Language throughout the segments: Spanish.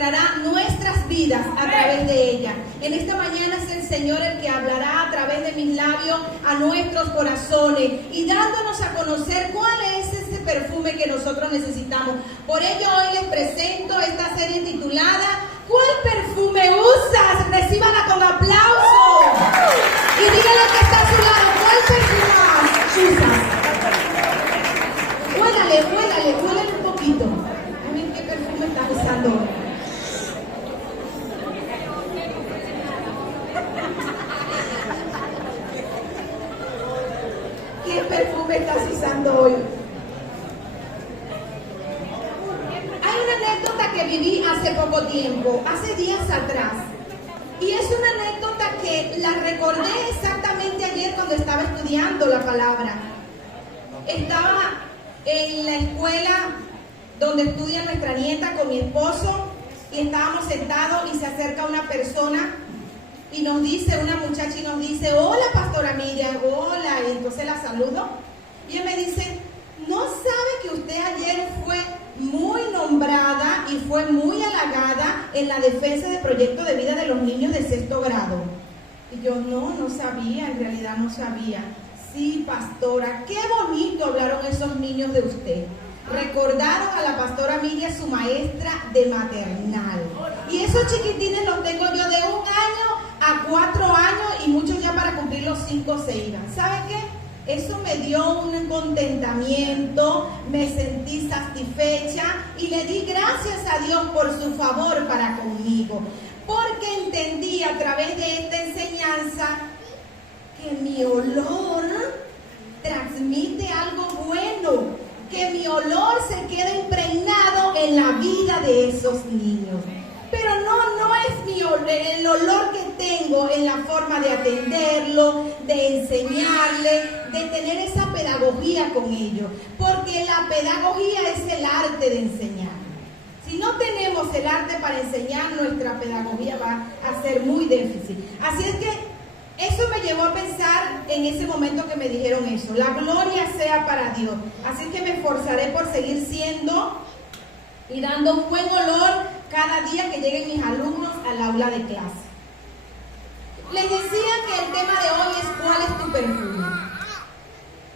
ministrará nuestras vidas a través de ella. En esta mañana es el Señor el que hablará a través de mis labios a nuestros corazones y dándonos a conocer cuál es ese perfume que nosotros necesitamos. Por ello hoy les presento esta serie titulada ¿Cuál perfume usas? Recíbala con aplauso. Y dígale al que está a su lado, ¿cuál perfume usas? Huélale un poquito. A ver qué perfume estás usando hoy. ¿Qué perfume estás usando hoy? Hay una anécdota que viví hace poco tiempo, hace días atrás. Y es una anécdota que la recordé exactamente ayer cuando estaba estudiando la palabra. Estaba en la escuela donde estudia nuestra nieta con mi esposo y estábamos sentados y se acerca una persona y nos dice, una muchacha y nos dice, hola pastora Miriam, hola, y entonces la saludo y ella me dice, ¿no sabe que usted ayer fue muy nombrada y fue muy halagada en la defensa del proyecto de vida de los niños de 6º grado? Y yo, no sabía, en realidad no sabía. Sí, pastora, qué bonito hablaron esos niños de usted. Recordaron a la pastora Miriam, su maestra de maternal. Y esos chiquitines los tengo yo de 1 año a 4 años y muchos ya para cumplir los 5 se iban. ¿Sabe qué? Eso me dio un contentamiento, me sentí satisfecha y le di gracias a Dios por su favor para conmigo. Porque entendí a través de esta enseñanza que mi olor transmite algo bueno, que mi olor se queda impregnado en la vida de esos niños. Pero no es el olor que tengo en la forma de atenderlo, de enseñarle, de tener esa pedagogía con ellos, porque la pedagogía es el arte de enseñar. Si no tenemos el arte para enseñar, nuestra pedagogía va a ser muy difícil. Así es que eso me llevó a pensar en ese momento que me dijeron eso. La gloria sea para Dios. Así que me esforzaré por seguir siendo y dando un buen olor cada día que lleguen mis alumnos al aula de clase. Les decía que el tema de hoy es ¿cuál es tu perfume?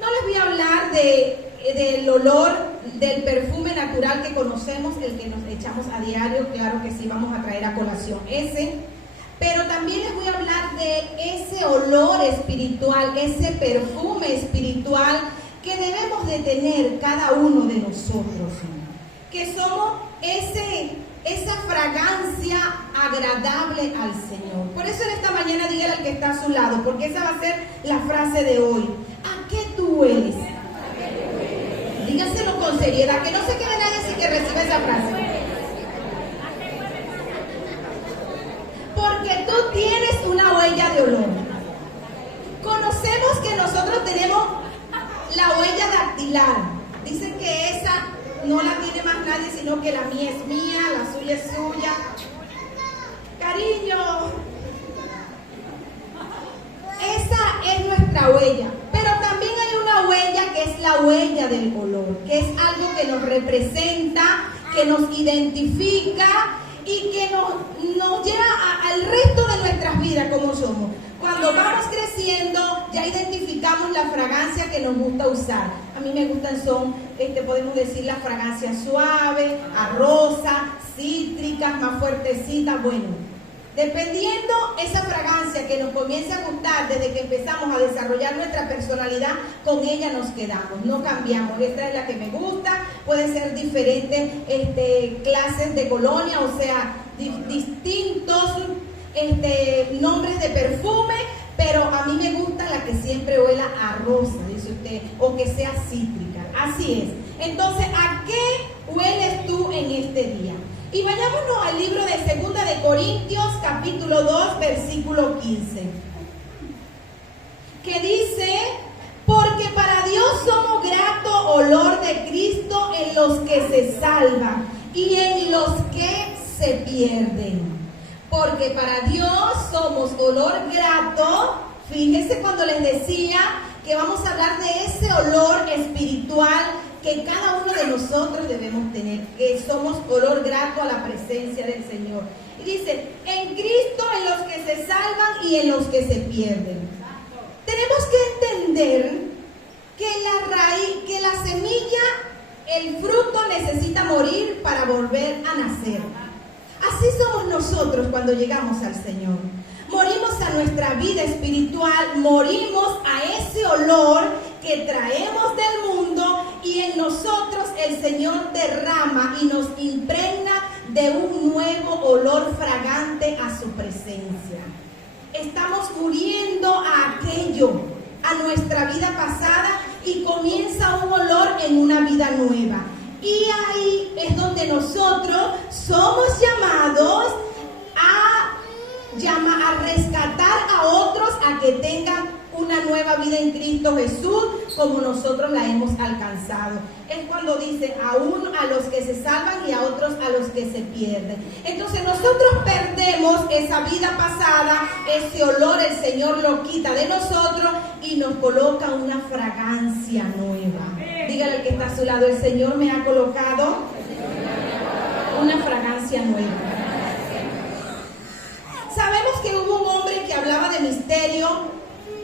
No les voy a hablar del olor del perfume natural que conocemos, el que nos echamos a diario. Claro que sí, vamos a traer a colación ese. Pero también les voy a hablar de ese olor espiritual, ese perfume espiritual que debemos de tener cada uno de nosotros, que somos esa fragancia agradable al Señor. Por eso en esta mañana dígale al que está a su lado, porque esa va a ser la frase de hoy. ¿A qué tú hueles? Dígaselo con seriedad, que no se quede nadie sin que reciba esa frase. Porque tú tienes una huella de olor. Conocemos que nosotros tenemos la huella dactilar. Dicen que esa no la tiene más nadie, sino que la mía es mía, la suya es suya. Cariño, esa es nuestra huella. Pero también hay una huella que es la huella del olor, que es algo que nos representa, que nos identifica y que nos lleva al resto de nuestras vidas como somos. Cuando vamos creciendo ya identificamos la fragancia que nos gusta usar. A mí me gustan podemos decir las fragancias suaves, a rosa, cítricas, más fuertecitas. Bueno, dependiendo esa fragancia que nos comience a gustar desde que empezamos a desarrollar nuestra personalidad, con ella nos quedamos, no cambiamos. Esta es la que me gusta, pueden ser diferentes clases de colonia, o sea, distintos nombres de perfume, pero a mí me gusta la que siempre huela a rosa, dice usted, o que sea cítrica. Así es. Entonces, ¿a qué hueles tú en este día? Y vayámonos al libro de 2 de Corintios, capítulo 2, versículo 15. Que dice, porque para Dios somos grato olor de Cristo en los que se salvan y en los que se pierden. Porque para Dios somos olor grato. Fíjense cuando les decía que vamos a hablar de ese olor espiritual que cada uno de nosotros debemos tener, que somos olor grato a la presencia del Señor. Y dice, en Cristo, en los que se salvan y en los que se pierden. Tenemos que entender que la raíz, que la semilla, el fruto necesita morir para volver a nacer. Así somos nosotros cuando llegamos al Señor. Morimos a nuestra vida espiritual, morimos a ese olor que traemos del mundo y en nosotros el Señor derrama y nos impregna de un nuevo olor fragante a su presencia. Estamos muriendo a aquello, a nuestra vida pasada, y comienza un olor en una vida nueva. Y ahí es donde nosotros somos llamados a rescatar a otros a que tengan una nueva vida en Cristo Jesús como nosotros la hemos alcanzado. Es cuando dice a uno a los que se salvan y a otros a los que se pierden. Entonces nosotros perdemos esa vida pasada, ese olor el Señor lo quita de nosotros y nos coloca una fragancia nueva. Dígale al que está a su lado, el Señor me ha colocado una fragancia nueva. Sabemos que hubo un hombre que hablaba de misterio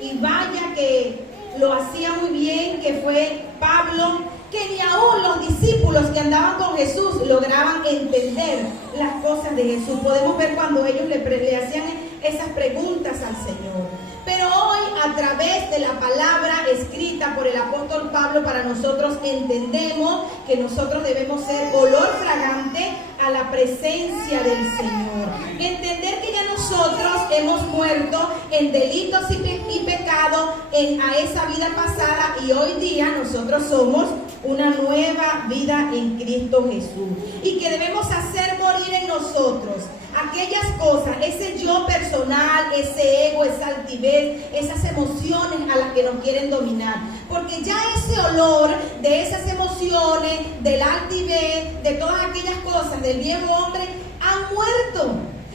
y vaya que lo hacía muy bien, que fue Pablo, que ni aún los discípulos que andaban con Jesús lograban entender las cosas de Jesús. Podemos ver cuando ellos le hacían esas preguntas al Señor. Pero hoy, a través de la palabra escrita por el apóstol Pablo, para nosotros entendemos que nosotros debemos ser olor fragante a la presencia del Señor. Entender que ya nosotros hemos muerto en delitos y pecados a esa vida pasada, y hoy día nosotros somos una nueva vida en Cristo Jesús. Y que debemos hacer morir en nosotros aquellas cosas, ese yo personal, ese ego, esa altivez, esas emociones a las que nos quieren dominar. Porque ya ese olor de esas emociones, del altivez, de todas aquellas cosas del viejo hombre, han muerto.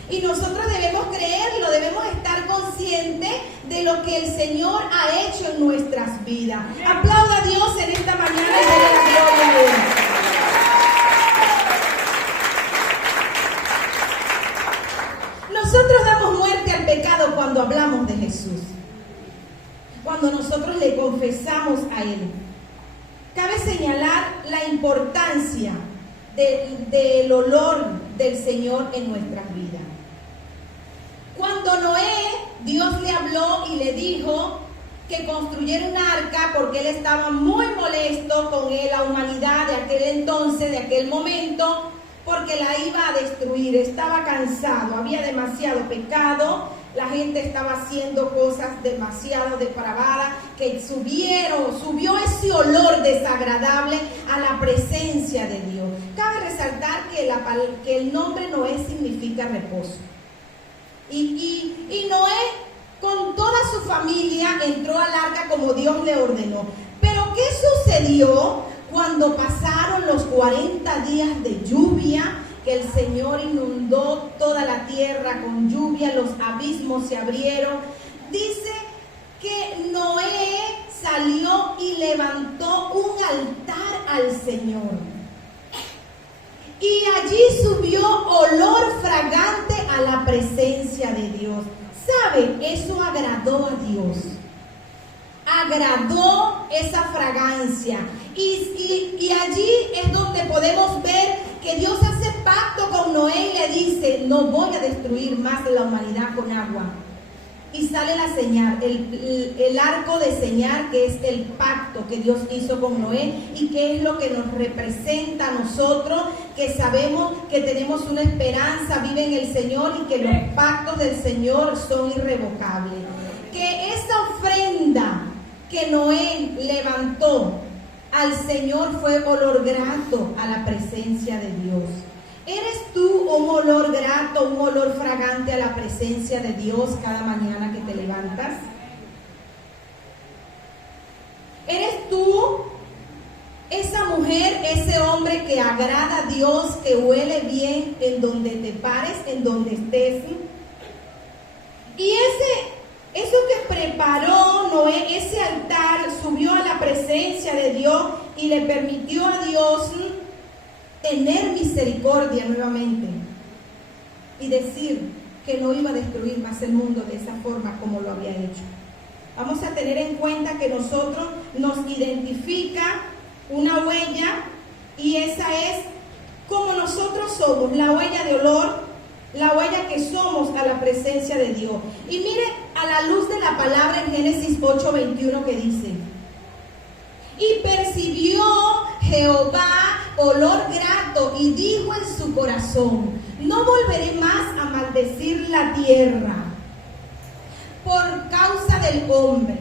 Y nosotros debemos creerlo, debemos estar conscientes de lo que el Señor ha hecho en nuestras vidas. Aplauda a Dios en esta mañana y déle la gloria a Él. Nosotros damos muerte al pecado cuando hablamos de Jesús, cuando nosotros le confesamos a Él. Cabe señalar la importancia del olor del Señor en nuestras vidas. Cuando Noé, Dios le habló y le dijo que construyera un arca porque él estaba muy molesto con la humanidad de aquel entonces, de aquel momento, porque la iba a destruir. Estaba cansado, había demasiado pecado, la gente estaba haciendo cosas demasiado depravadas, que subió ese olor desagradable a la presencia de Dios. Cabe resaltar que el nombre Noé significa reposo. Y Noé con toda su familia entró al arca como Dios le ordenó. Pero ¿qué sucedió cuando pasaron los 40 días de lluvia? Que el Señor inundó toda la tierra con lluvia, los abismos se abrieron. Dice que Noé salió y levantó un altar al Señor. Y allí subió olor fragante a la presencia de Dios. ¿Sabe? Eso agradó a Dios. Agradó esa fragancia. Y allí es donde podemos ver que Dios hace pacto con Noé y le dice: no voy a destruir más la humanidad con agua. Y sale la señal, el arco de señal, que es el pacto que Dios hizo con Noé y que es lo que nos representa a nosotros, que sabemos que tenemos una esperanza viva en el Señor y que los pactos del Señor son irrevocables. Que esa ofrenda que Noé levantó al Señor fue olor grato a la presencia de Dios. ¿Eres tú un olor grato, un olor fragante a la presencia de Dios cada mañana que te levantas? ¿Eres tú esa mujer, ese hombre que agrada a Dios, que huele bien en donde te pares, en donde estés? Y eso que preparó Noé, ese altar, subió a la presencia de Dios y le permitió a Dios tener misericordia nuevamente y decir que no iba a destruir más el mundo de esa forma como lo había hecho. Vamos a tener en cuenta que nosotros nos identifica una huella, y esa es como nosotros somos, la huella de olor, la huella que somos a la presencia de Dios. Y mire a la luz de la palabra en Génesis 8:21 que dice: y percibió Jehová olor grato y dijo en su corazón: no volveré más a maldecir la tierra por causa del hombre.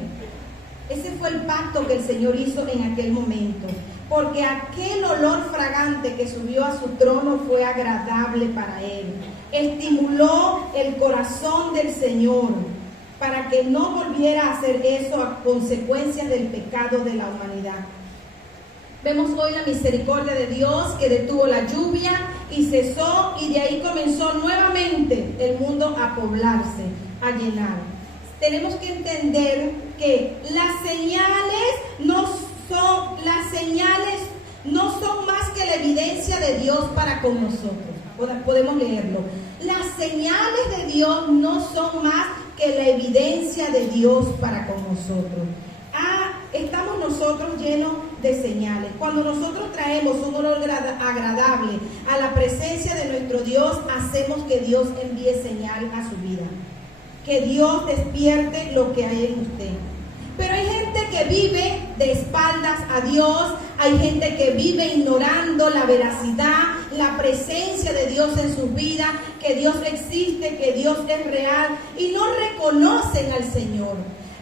Ese fue el pacto que el Señor hizo en aquel momento, porque aquel olor fragante que subió a su trono fue agradable para él. Estimuló el corazón del Señor para que no volviera a hacer eso a consecuencia del pecado de la humanidad. Vemos hoy la misericordia de Dios que detuvo la lluvia y cesó, y de ahí comenzó nuevamente el mundo a poblarse, a llenar. Tenemos que entender que las señales no son más que la evidencia de Dios para con nosotros. Podemos leerlo. Las señales de Dios no son más que la evidencia de Dios para con nosotros. Estamos nosotros llenos de señales. Cuando nosotros traemos un olor agradable a la presencia de nuestro Dios, hacemos que Dios envíe señal a su vida, que Dios despierte lo que hay en usted. Pero hay gente que vive de espaldas a Dios, hay gente que vive ignorando la veracidad, la presencia de Dios en sus vidas, que Dios existe, que Dios es real, y no reconocen al Señor.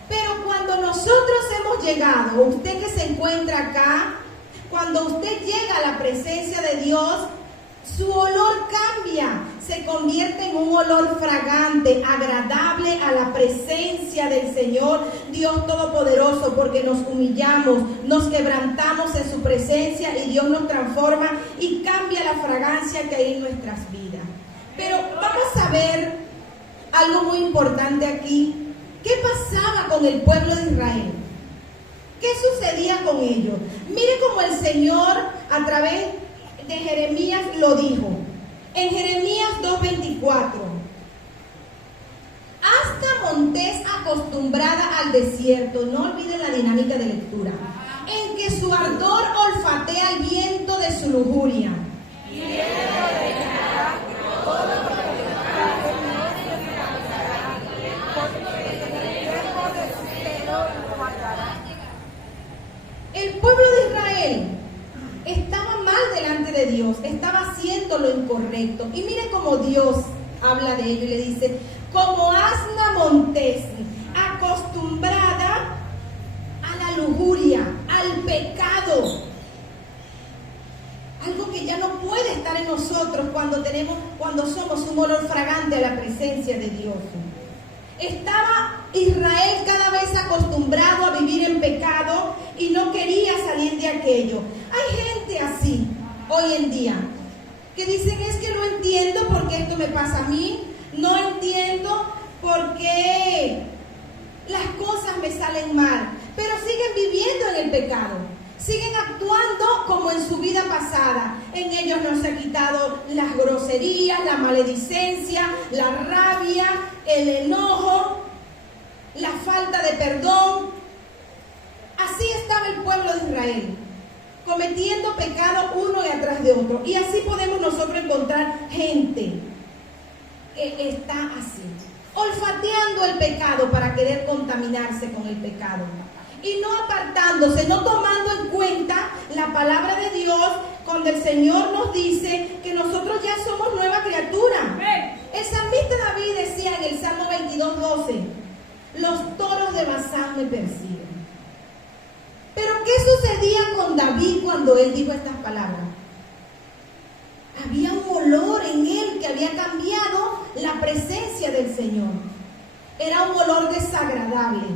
Pero cuando nosotros hemos llegado, usted que se encuentra acá, cuando usted llega a la presencia de Dios, su olor cambia, se convierte en un olor fragante, agradable a la presencia del Señor Dios Todopoderoso, porque nos humillamos, nos quebrantamos en su presencia y Dios nos transforma y cambia la fragancia que hay en nuestras vidas. Pero vamos a ver algo muy importante aquí. ¿Qué pasaba con el pueblo de Israel? ¿Qué sucedía con ellos? Mire cómo el Señor a través de Jeremías lo dijo. En Jeremías 2:24: hasta montés acostumbrada al desierto, no olviden la dinámica de lectura, en que su ardor olfatea el viento de su lujuria. El pueblo de Israel estaba mal delante de Dios, estaba haciendo lo incorrecto. Y mire cómo Dios habla de ello y le dice: como asna montés, acostumbrada a la lujuria, al pecado. Algo que ya no puede estar en nosotros cuando somos un olor fragante a la presencia de Dios. Estaba Israel cada vez acostumbrado a vivir en pecado y no quería salir de aquello. Hay gente así hoy en día que dicen: es que no entiendo por qué esto me pasa a mí, no entiendo por qué las cosas me salen mal, pero siguen viviendo en el pecado, siguen actuando como en su vida pasada. En ellos no se ha quitado las groserías, la maledicencia, la rabia, el enojo, la falta de perdón. Así estaba el pueblo de Israel, cometiendo pecado uno atrás de otro. Y así podemos nosotros encontrar gente que está así, olfateando el pecado para querer contaminarse con el pecado, y no apartándose, no tomando en cuenta la palabra de Dios, cuando el Señor nos dice que nosotros ya somos nueva criatura. El salmista David decía en el Salmo 22:12: los toros de Basán me persiguen. Pero ¿qué sucedía con David cuando él dijo estas palabras? Había un olor en él que había cambiado la presencia del Señor. Era un olor desagradable.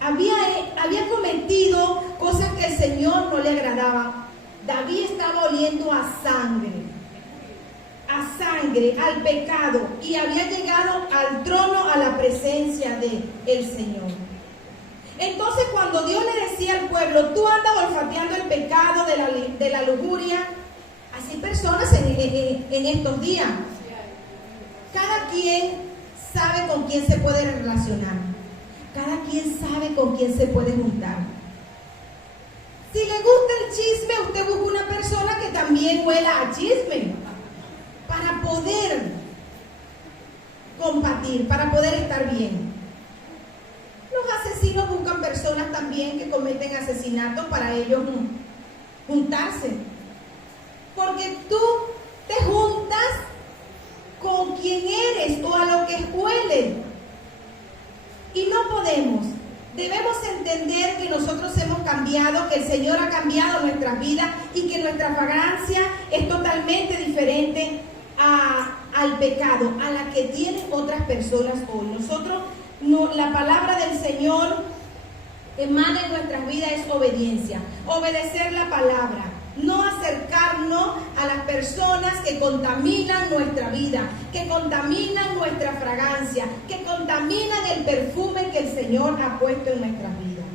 Había cometido cosas que al Señor no le agradaban. David estaba oliendo a sangre, al pecado, y había llegado al trono, a la presencia del Señor. Entonces cuando Dios le decía al pueblo, tú andas olfateando el pecado de la lujuria, así personas en estos días. Cada quien sabe con quién se puede relacionar. Cada quien sabe con quién se puede juntar. Si le gusta el chisme, usted busca una persona que también huela a chisme para poder compartir, para poder estar bien. Los asesinos buscan personas también que cometen asesinatos para ellos juntarse. Porque tú te juntas con quien eres o a lo que huele. Y no podemos. Debemos entender que nosotros hemos cambiado, que el Señor ha cambiado nuestras vidas y que nuestra fragancia es totalmente diferente al pecado, a la que tienen otras personas hoy. Nosotros, la palabra del Señor emana en nuestras vidas es obediencia. Obedecer la palabra. No acercarnos a las personas que contaminan nuestra vida, que contaminan nuestra fragancia, que contaminan el perfume que el Señor ha puesto en nuestras vidas.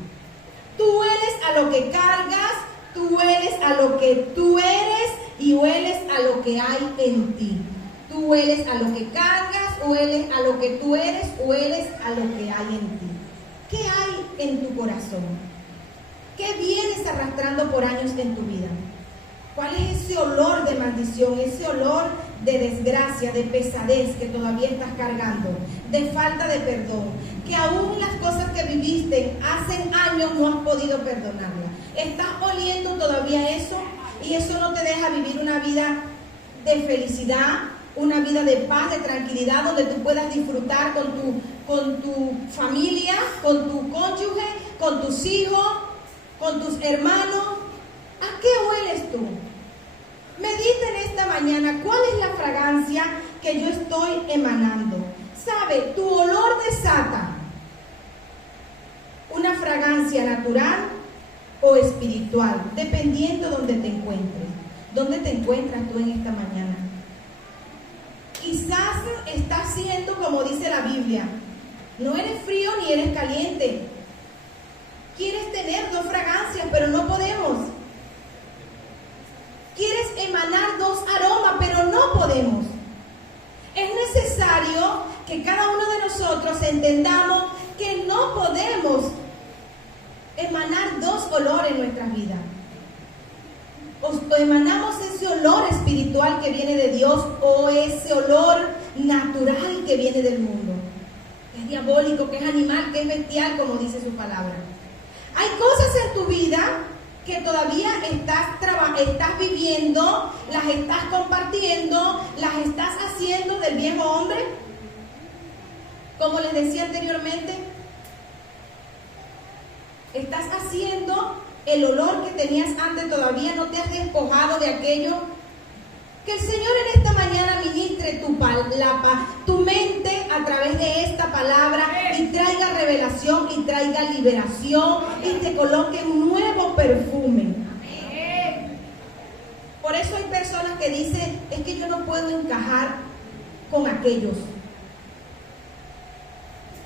Tú hueles a lo que cargas, tú hueles a lo que tú eres y hueles a lo que hay en ti. Tú hueles a lo que cargas, hueles a lo que tú eres, hueles a lo que hay en ti. ¿Qué hay en tu corazón? ¿Qué vienes arrastrando por años en tu vida? ¿Cuál es ese olor de maldición, ese olor de desgracia, de pesadez que todavía estás cargando, de falta de perdón? Que aún las cosas que viviste hace años no has podido perdonarlas. ¿Estás oliendo todavía eso? Y eso no te deja vivir una vida de felicidad, una vida de paz, de tranquilidad, donde tú puedas disfrutar con tu familia, con tu cónyuge, con tus hijos, con tus hermanos. ¿A qué hueles tú? Medita en esta mañana cuál es la fragancia que yo estoy emanando. ¿Sabe? Tu olor desata una fragancia natural o espiritual, dependiendo de donde te encuentres. ¿Dónde te encuentras tú en esta mañana? Quizás estás siendo como dice la Biblia. No eres frío ni eres caliente. Quieres tener dos fragancias, pero no podemos. Quieres emanar dos aromas, pero no podemos. Es necesario que cada uno de nosotros entendamos que no podemos emanar dos olores en nuestras vidas. O emanamos ese olor espiritual que viene de Dios o ese olor natural que viene del mundo. Que es diabólico, que es animal, que es bestial, como dice su palabra. Hay cosas en tu vida que todavía estás viviendo, las estás compartiendo, las estás haciendo del viejo hombre. Como les decía anteriormente, estás haciendo el olor que tenías antes, todavía no te has despojado de aquello. Que el Señor en esta mañana ministre tu mente a través de esta palabra y traiga revelación y traiga liberación y te coloque un nuevo perfume. Por eso hay personas que dicen, es que yo no puedo encajar con aquellos.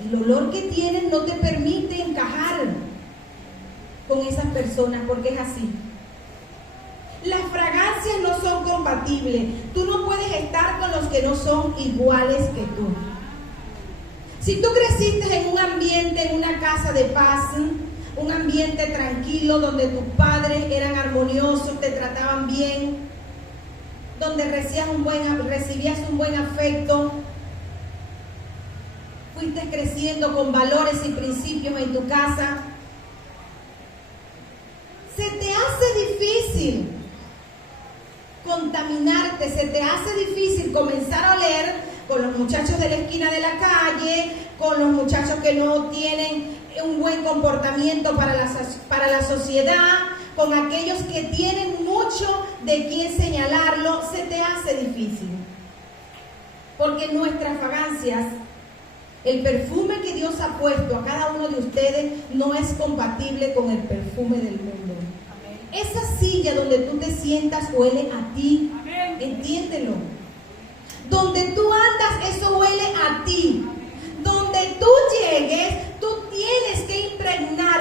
El olor que tienen no te permite encajar con esas personas porque es así. Las fragancias no son compatibles. Tú no puedes estar con los que no son iguales que tú. Si tú creciste en un ambiente, en una casa de paz, un ambiente tranquilo, donde tus padres eran armoniosos, te trataban bien, donde recibías un buen afecto, fuiste creciendo con valores y principios en tu casa, se te hace difícil contaminarte, se te hace difícil comenzar a oler con los muchachos de la esquina de la calle, con los muchachos que no tienen un buen comportamiento para la sociedad, con aquellos que tienen mucho de quién señalarlo, se te hace difícil. Porque nuestras fragancias, el perfume que Dios ha puesto a cada uno de ustedes no es compatible con el perfume del mundo. Esa silla donde tú te sientas huele a ti. Amén. Entiéndelo. Donde tú andas, eso huele a ti. Donde tú llegues, tú tienes que impregnar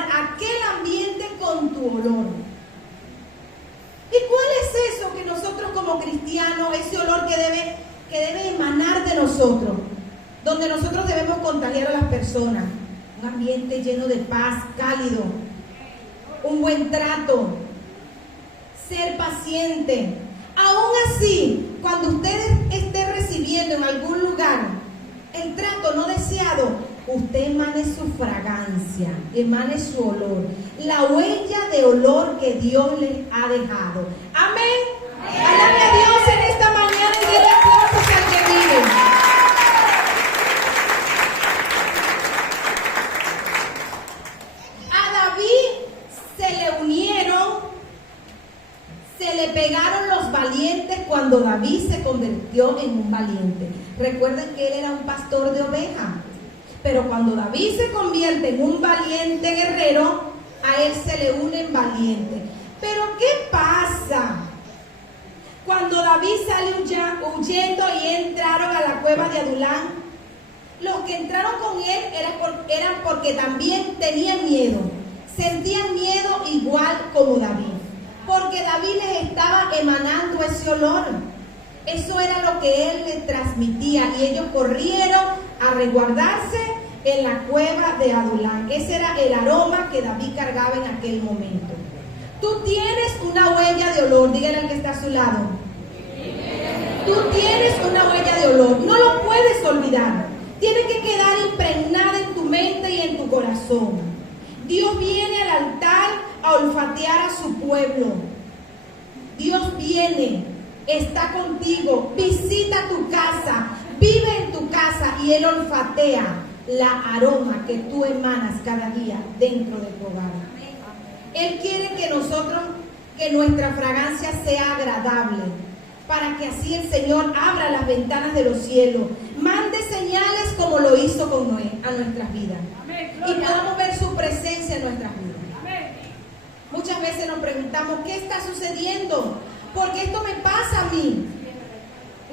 donde nosotros debemos contagiar a las personas. Un ambiente lleno de paz, cálido, un buen trato, ser paciente. Aún así, cuando usted esté recibiendo en algún lugar el trato no deseado, usted emane su fragancia, emane su olor, la huella de olor que Dios les ha dejado. Amén. Alabe a Dios en esta mañana y déle aplausos al que vive. A David se le unieron, se le pegaron los valientes cuando David se convirtió en un valiente. Recuerden que él era un pastor de ovejas, pero cuando David se convierte en un valiente guerrero, a él se le unen valientes. Pero ¿qué pasa? Cuando David sale huyendo y entraron a la cueva de Adulán, los que entraron con él eran porque también tenían miedo, sentían miedo igual como David, porque David les estaba emanando ese olor. Eso era lo que él les transmitía y ellos corrieron a resguardarse en la cueva de Adulán. Ese era el aroma que David cargaba en aquel momento. Tú tienes una huella de olor, dígale al que está a su lado. Tú tienes una huella de olor, no lo puedes olvidar. Tiene que quedar impregnada en tu mente y en tu corazón. Dios viene al altar a olfatear a su pueblo. Dios viene, está contigo, visita tu casa, vive en tu casa y Él olfatea la aroma que tú emanas cada día dentro de tu hogar. Él quiere que nuestra fragancia sea agradable, para que así el Señor abra las ventanas de los cielos, mande señales como lo hizo con Noé a nuestras vidas y podamos ver su presencia en nuestras vidas. Muchas veces nos preguntamos, ¿qué está sucediendo? ¿Por qué esto me pasa a mí?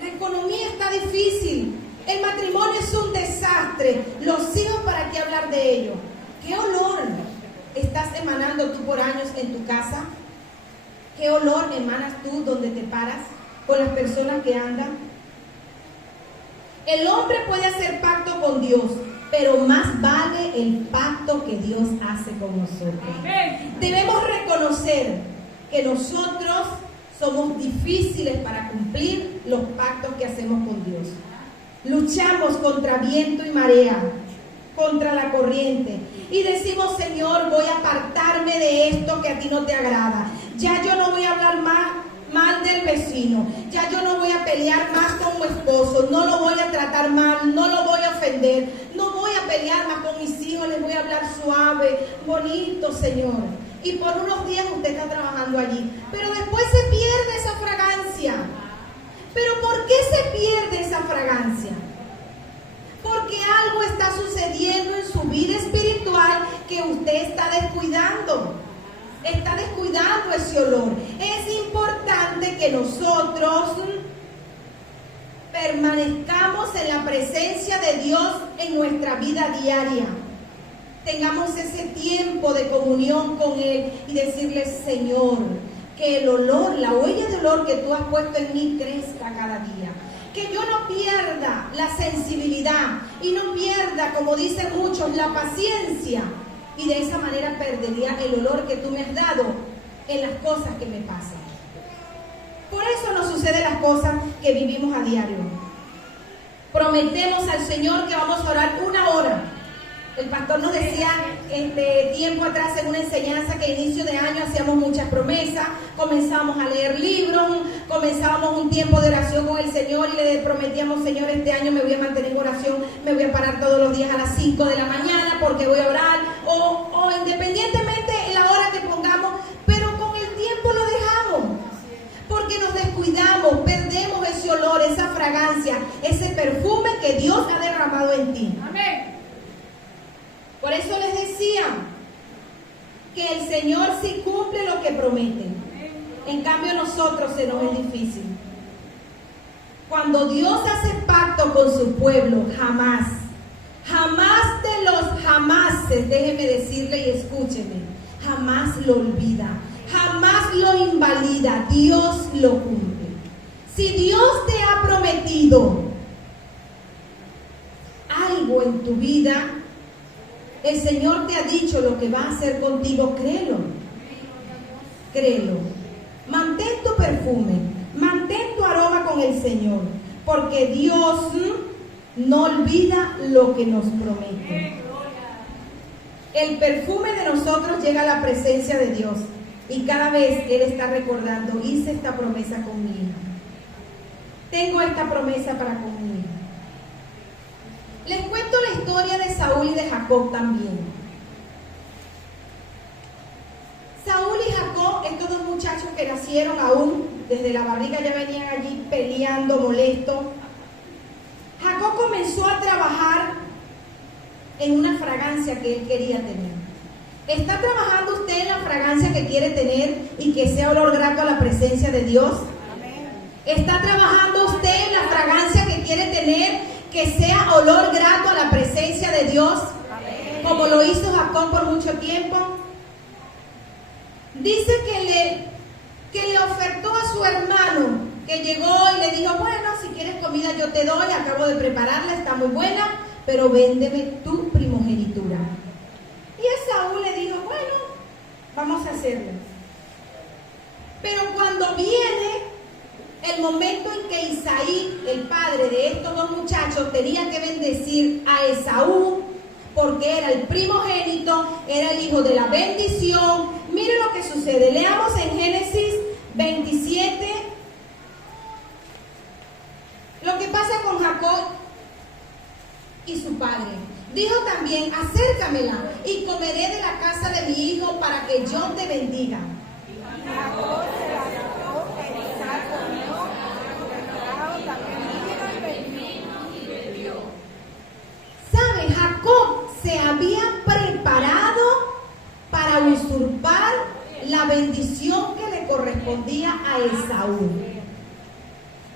La economía está difícil, el matrimonio es un desastre, los hijos, ¿para qué hablar de ello? ¿Qué olor estás emanando tú por años en tu casa? ¿Qué olor emanas tú donde te paras con las personas que andan? El hombre puede hacer pacto con Dios, pero más vale el pacto que Dios hace con nosotros. Debemos reconocer que nosotros somos difíciles para cumplir los pactos que hacemos con Dios. Luchamos contra viento y marea, contra la corriente, y decimos, Señor, voy a apartarme de esto que a ti no te agrada. Ya yo no voy a hablar mal del vecino, ya yo no voy a pelear más con mi esposo, no lo voy a tratar mal, no lo voy a ofender, no voy a pelear más con mis hijos, les voy a hablar suave, bonito, Señor. Y por unos días usted está trabajando allí, pero después se pierde esa fragancia. ¿Pero por qué se pierde esa fragancia? Porque algo está sucediendo en su vida espiritual que usted está descuidando. Está descuidando ese olor. Es importante que nosotros permanezcamos en la presencia de Dios en nuestra vida diaria. Tengamos ese tiempo de comunión con Él y decirle, Señor, que el olor, la huella de olor que tú has puesto en mí crezca cada día. Que yo no pierda la sensibilidad y no pierda, como dicen muchos, la paciencia. Y de esa manera perdería el olor que tú me has dado en las cosas que me pasan. Por eso nos suceden las cosas que vivimos a diario. Prometemos al Señor que vamos a orar 1 hora. El pastor nos decía tiempo atrás en una enseñanza que a inicio de año hacíamos muchas promesas, comenzamos a leer libros, comenzábamos un tiempo de oración con el Señor y le prometíamos, Señor, este año me voy a mantener en oración, me voy a parar todos los días a las 5 de la mañana porque voy a orar, o independientemente en la hora que pongamos, pero con el tiempo lo dejamos, porque nos descuidamos, perdemos ese olor, esa fragancia, ese perfume que Dios ha derramado en ti. Amén. Por eso les decía que el Señor sí cumple lo que promete. En cambio a nosotros se nos es difícil. Cuando Dios hace pacto con su pueblo, jamás de los jamases, déjeme decirle y escúcheme, jamás lo olvida, jamás lo invalida, Dios lo cumple. Si Dios te ha prometido algo en tu vida, el Señor te ha dicho lo que va a hacer contigo, créelo. Créelo. Mantén tu perfume, mantén tu aroma con el Señor, porque Dios no olvida lo que nos promete. El perfume de nosotros llega a la presencia de Dios y cada vez Él está recordando, hice esta promesa con mi hija. Tengo esta promesa para con mi hija. Les cuento la historia de Saúl y de Jacob también. Saúl y Jacob, estos dos muchachos que nacieron aún, desde la barriga ya venían allí peleando, molestos. Jacob comenzó a trabajar en una fragancia que él quería tener. ¿Está trabajando usted en la fragancia que quiere tener y que sea olor grato a la presencia de Dios? ¿Está trabajando usted en la fragancia que quiere tener que sea olor grato a la presencia de Dios? Como lo hizo Jacob por mucho tiempo. Dice que le ofertó a su hermano, que llegó y le dijo, bueno, si quieres comida yo te doy, acabo de prepararla, está muy buena, pero véndeme tu primogenitura. Y Esaú le dijo, bueno, vamos a hacerlo. Pero cuando viene el momento en que Isaí, el padre de estos dos muchachos, tenía que bendecir a Esaú, porque era el primogénito, era el hijo de la bendición. Miren lo que sucede. Leamos en Génesis 27 lo que pasa con Jacob y su padre. Dijo también, acércamela y comeré de la casa de mi hijo para que yo te bendiga. Jacob se la acercó, Isaac comió, y bebió. ¿Sabe? Jacob se había preparado para usurpar la bendición que le correspondía a Esaú.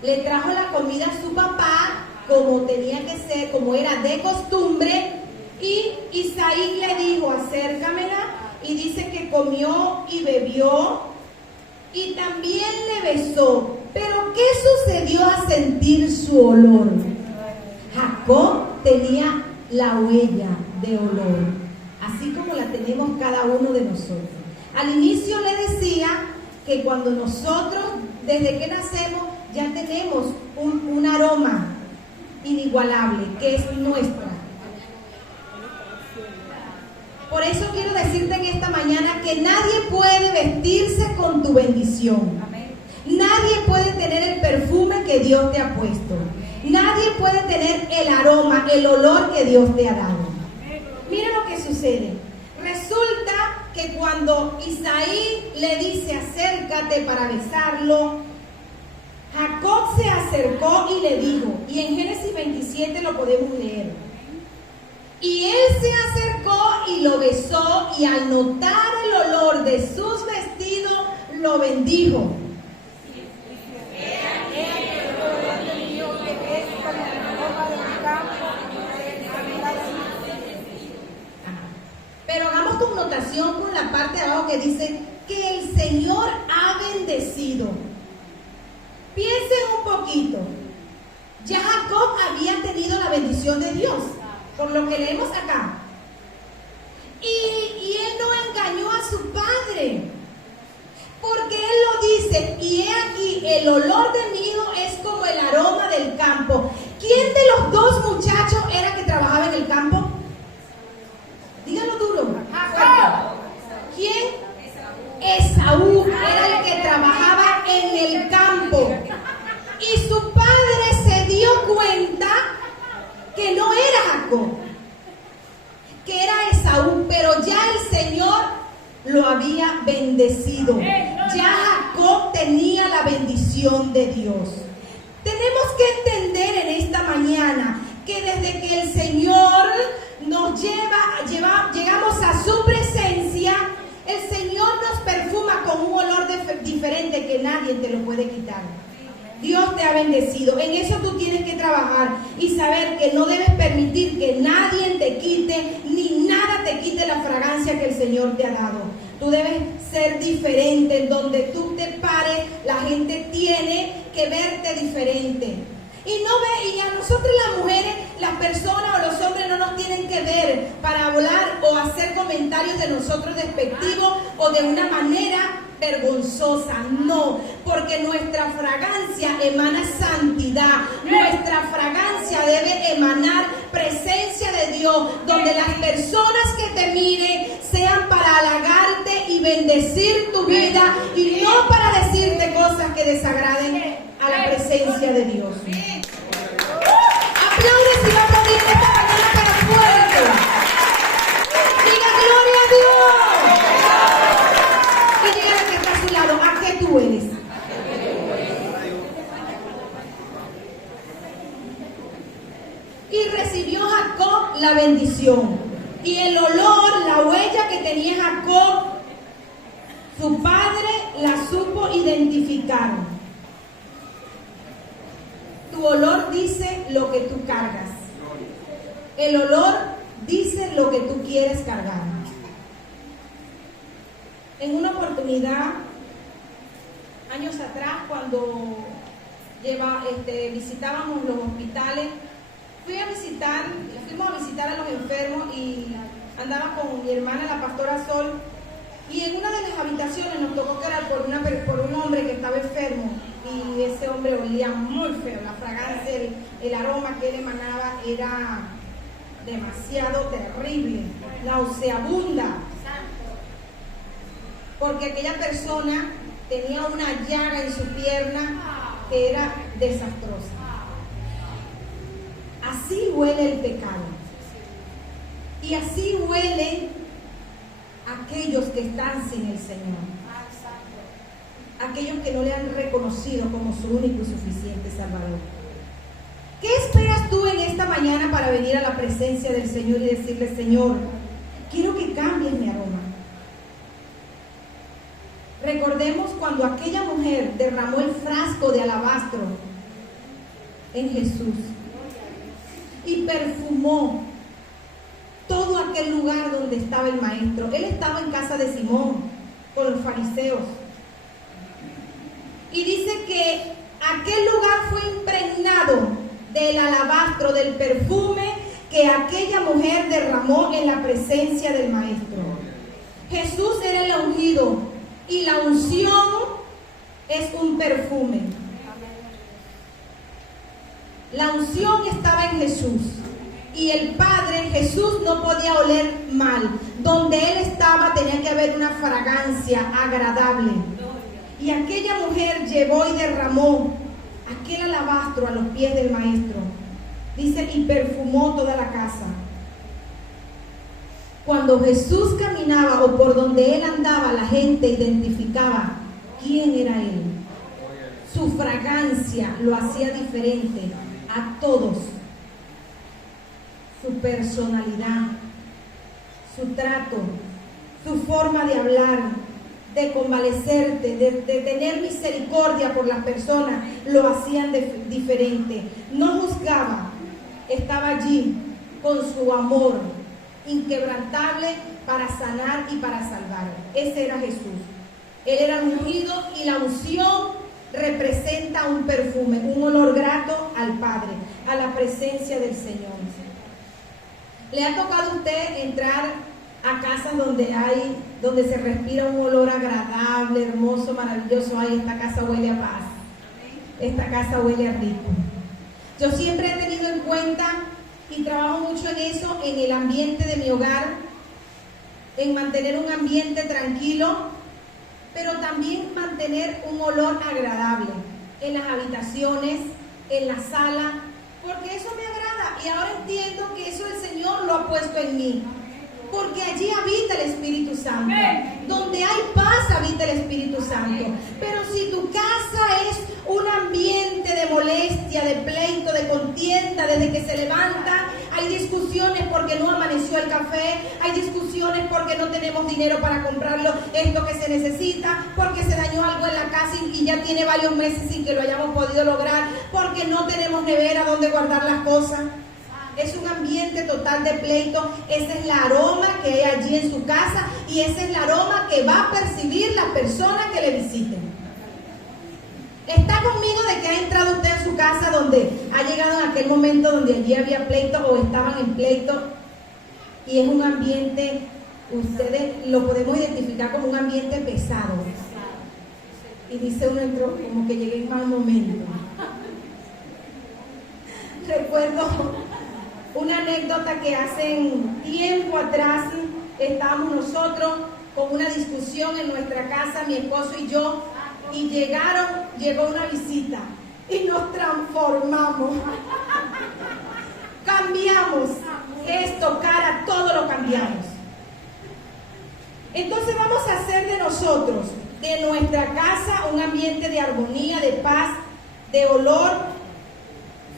Le trajo la comida a su papá, como tenía que ser, como era de costumbre, y Isaí le dijo, acércamela, y dice que comió y bebió, y también le besó. Pero ¿qué sucedió a sentir su olor? Jacob tenía la huella de olor, así como la tenemos cada uno de nosotros. Al inicio le decía que cuando nosotros, desde que nacemos, ya tenemos un aroma inigualable, que es nuestra. Por eso quiero decirte en esta mañana que nadie puede vestirse con tu bendición. Nadie puede tener el perfume que Dios te ha puesto. Nadie puede tener el aroma, el olor que Dios te ha dado. Mira lo que sucede. Resulta que cuando Isaí le dice acércate para besarlo, Jacob se acercó y le dijo, y en Génesis 27 lo podemos leer. Y él se acercó y lo besó, y al notar el olor de sus vestidos, lo bendijo. Pero hagamos connotación con la parte de abajo que dice que el Señor ha bendecido. Piensen un poquito. Ya Jacob había tenido la bendición de Dios, por lo que leemos acá. Y él no engañó a su padre, porque él lo dice, y he aquí, el olor de mi hijo es como el aroma del campo. ¿Quién de los dos muchachos era que trabajaba en el campo? Díganlo duro. ¿Quién? Esaú era el que trabajaba en el campo. Y su padre se dio cuenta que no era Jacob, que era Esaú, pero ya el Señor lo había bendecido. Ya Jacob tenía la bendición de Dios. Tenemos que entender en esta mañana que desde que el Señor nos llegamos a su presencia, el Señor nos perfuma con un olor diferente que nadie te lo puede quitar. Dios te ha bendecido. En eso tú tienes que trabajar y saber que no debes permitir que nadie te quite, ni nada te quite la fragancia que el Señor te ha dado. Tú debes ser diferente. En donde tú te pares, la gente tiene que verte diferente. Y a nosotros las mujeres, las personas o los hombres que ver para hablar o hacer comentarios de nosotros despectivos o de una manera vergonzosa. No, porque nuestra fragancia emana santidad. Nuestra fragancia debe emanar presencia de Dios, donde las personas que te miren sean para halagarte y bendecir tu vida y no para decirte cosas que desagraden a la presencia de Dios. Aplaude si va a aplaudir esta mañana para fuerte. Diga gloria a Dios. Y dígale que está a su lado, ¿a qué tú eres? Y recibió Jacob la bendición. Y el olor, la huella que tenía Jacob, su padre la supo identificar. Tu olor dice lo que tú cargas. El olor dice lo que tú quieres cargar. En una oportunidad, años atrás, cuando visitábamos los hospitales, fuimos a visitar a los enfermos y andaba con mi hermana, la pastora Sol, y en una de las habitaciones nos tocó quedar por un hombre que estaba enfermo, y ese hombre olía muy feo. La fragancia, el aroma que él emanaba era demasiado terrible, nauseabunda, porque aquella persona tenía una llaga en su pierna que era desastrosa. Así huele el pecado, y así huelen aquellos que están sin el Señor, aquellos que no le han reconocido como su único y suficiente Salvador. ¿Qué esperas tú en esta mañana para venir a la presencia del Señor y decirle: Señor, quiero que cambies mi aroma? Recordemos cuando aquella mujer derramó el frasco de alabastro en Jesús y perfumó todo aquel lugar donde estaba el maestro. Él estaba en casa de Simón con los fariseos. Y dice que aquel lugar fue impregnado del alabastro, del perfume que aquella mujer derramó en la presencia del maestro. Jesús era el ungido, y la unción es un perfume. La unción estaba en Jesús, y el Padre, Jesús, no podía oler mal. Donde Él estaba tenía que haber una fragancia agradable. Y aquella mujer llevó y derramó aquel alabastro a los pies del maestro. Dice, y perfumó toda la casa. Cuando Jesús caminaba o por donde Él andaba, la gente identificaba quién era Él. Su fragancia lo hacía diferente a todos. Su personalidad, su trato, su forma de hablar, de convalecerte, de tener misericordia por las personas, lo hacían diferente. No juzgaba, estaba allí con su amor inquebrantable para sanar y para salvar. Ese era Jesús. Él era ungido, y la unción representa un perfume, un olor grato al Padre, a la presencia del Señor. ¿Le ha tocado a usted entrar a casas donde se respira un olor agradable, hermoso, maravilloso? Ay, esta casa huele a paz, esta casa huele a rico. Yo siempre he tenido en cuenta y trabajo mucho en eso, en el ambiente de mi hogar, en mantener un ambiente tranquilo, pero también mantener un olor agradable en las habitaciones, en la sala, porque eso me agrada. Y ahora entiendo que eso el Señor lo ha puesto en mí, porque allí habita el Espíritu Santo. Donde hay paz habita el Espíritu Santo. Pero si tu casa es un ambiente de molestia, de pleito, de contienda, desde que se levanta, hay discusiones porque no amaneció el café, hay discusiones porque no tenemos dinero para comprarlo, esto que se necesita, porque se dañó algo en la casa y ya tiene varios meses sin que lo hayamos podido lograr, porque no tenemos nevera donde guardar las cosas. Es un ambiente total de pleito. Ese es el aroma que hay allí en su casa, y ese es el aroma que va a percibir la persona que le visiten. ¿Está conmigo de que ha entrado usted a su casa donde ha llegado en aquel momento donde allí había pleito o estaban en pleito y es un ambiente, ustedes lo podemos identificar como un ambiente pesado. Y dice uno, como que llegué en mal momento. Recuerdo una anécdota que hace tiempo atrás estábamos nosotros con una discusión en nuestra casa, mi esposo y yo, y llegó una visita y nos transformamos. Cambiamos gesto, cara, todo lo cambiamos. Entonces vamos a hacer de nosotros, de nuestra casa, un ambiente de armonía, de paz, de olor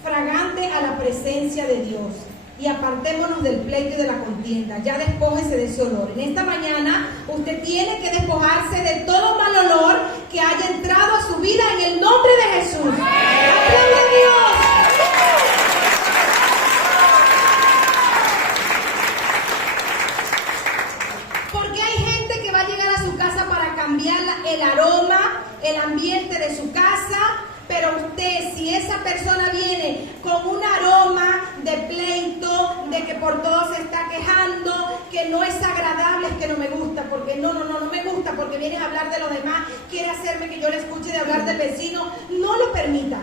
fragante a la presencia de Dios. Y apartémonos del pleito y de la contienda. Ya despójese de ese olor. En esta mañana usted tiene que despojarse de todo mal olor que haya entrado a su vida en el nombre de Jesús. ¡Aplauda a Dios! Porque hay gente que va a llegar a su casa para cambiar el aroma, el ambiente de su casa. Pero usted, si esa persona viene con un aroma de pleito, de que por todo se está quejando, que no es agradable, es que no me gusta, porque no me gusta, porque vienes a hablar de los demás, quiere hacerme que yo le escuche de hablar del vecino, no lo permita.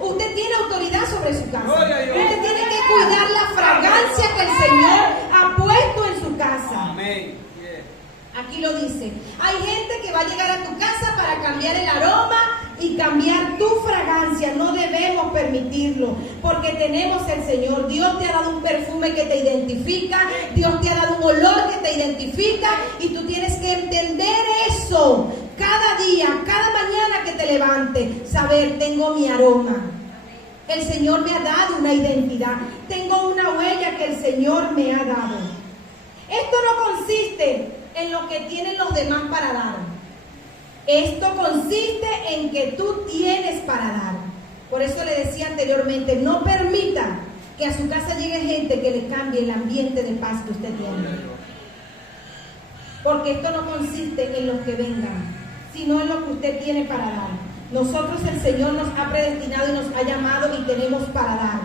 Usted tiene autoridad sobre su casa. Usted tiene que cuidar la fragancia que el Señor ha puesto en su casa. Amén. Aquí lo dice. Hay gente que va a llegar a tu casa para cambiar el aroma y cambiar tu fragancia. No debemos permitirlo, porque tenemos el Señor. Dios te ha dado un perfume que te identifica, Dios te ha dado un olor que te identifica, y tú tienes que entender eso cada día, cada mañana que te levantes. Saber, tengo mi aroma, el Señor me ha dado una identidad, tengo una huella que el Señor me ha dado. Esto no consiste en lo que tienen los demás para dar. Esto consiste en que tú tienes para dar. Por eso le decía anteriormente, no permita que a su casa llegue gente que le cambie el ambiente de paz que usted tiene. Porque esto no consiste en los que vengan, sino en lo que usted tiene para dar. Nosotros, el Señor nos ha predestinado y nos ha llamado y tenemos para dar.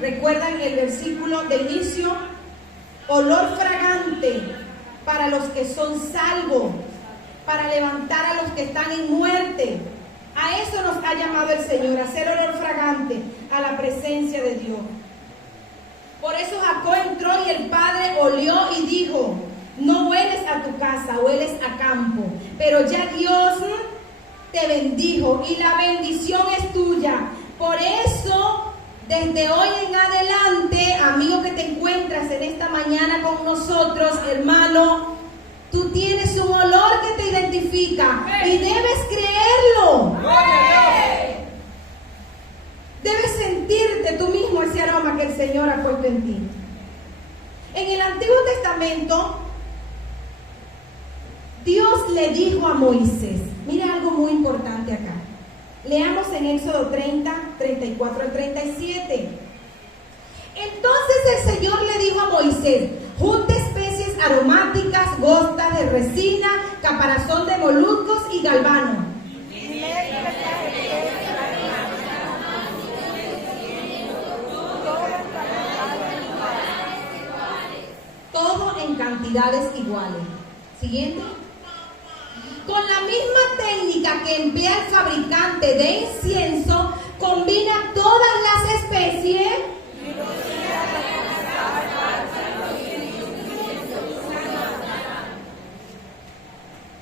¿Recuerdan el versículo de inicio? Olor fragante para los que son salvos, para levantar a los que están en muerte. A eso nos ha llamado el Señor, a hacer olor fragante a la presencia de Dios. Por eso Jacob entró y el padre olió y dijo, no hueles a tu casa, hueles a campo, pero ya Dios te bendijo y la bendición es tuya. Por eso, desde hoy en adelante, amigo que te encuentras en esta mañana con nosotros, hermano, tú tienes un olor que te identifica y debes creerlo. Debes sentirte tú mismo ese aroma que el Señor ha puesto en ti. En el Antiguo Testamento, Dios le dijo a Moisés, mira algo muy importante acá. Leamos en Éxodo 30, 34 al 37. Entonces el Señor le dijo a Moisés, junta especies aromáticas, gotas de resina, caparazón de moluscos y galvano. Todo en cantidades iguales. Siguiente. Con la misma técnica que emplea el fabricante de incienso, combina todas las especies